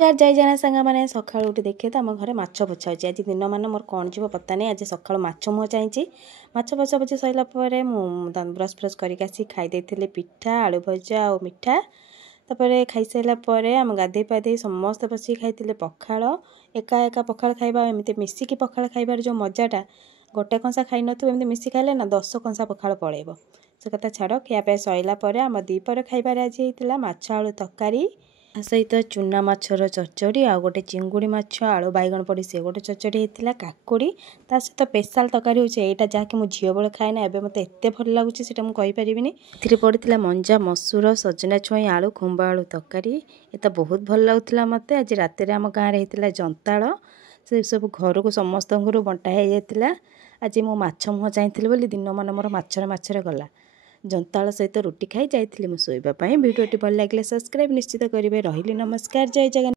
यार जय जाना सांग मैंने सका उठी देखिए तो आम घर माछ बछा आज दिन मान मोर कौन जी पता नहीं आज सका माछ मुह चाहिए माछ बछा बछी सरला मुझे ब्रश फ्रश करके खाई पिठा आलू भजा और मिठा तापर खाई सारापर आम गाधे पाधे समस्ते बस खाई पखाड़ एका एका पखाड़ खाइबा एमती मिसिकी पखाड़ खाइबार जो मजाटा गोटे कंसा खाई नमती मिसिक खाइले ना 10 कंसा पखाड़ पड़ेब से कथा छाड़ खियापिया सरलापर आम दीपर खाइबार आज होता माछ आलू तरकारी सहित चूना माछर चचड़ी आ गोटे चिंगुड़ी माछ आलू बैगण पड़ी से गोटे चचड़ी होता काकुड़ी ता सहित स्पेशल तरकारी होची एटा जहाँकि मो झील बेले खाए ना एबे मते एते भल लागुची सेटा मु कहि परिबिनी एथिरे पड़िथिला मंजा मसूर सजना छुई आलू खुंबा आलू तरकारी एता बहुत भल लागुथिला मते आज राति रे हम गाँ रे हेतिला जंताळ से सब घर को समस्त घर बंटा हो जाता आज मो माछ मुह चाहिए बोली दिन मान मोर माछरे गला जंताळ सहित रुटी खाई जाइए मुझे शोइबा भिडियोटी भल लगे सब्सक्राइब निश्चित करेंगे रही नमस्कार जय जगन्नाथ।